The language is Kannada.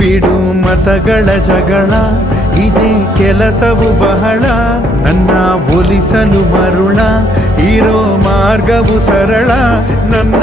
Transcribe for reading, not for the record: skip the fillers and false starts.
ಬಿಡು ಮತಗಳ ಜಗಳ, ಇದೇ ಕೆಲಸವು ಬಹಳ. ನನ್ನ ಒಲಿಸಲು ಮರುಳ, ಇರೋ ಮಾರ್ಗವು ಸರಳ. ನನ್ನ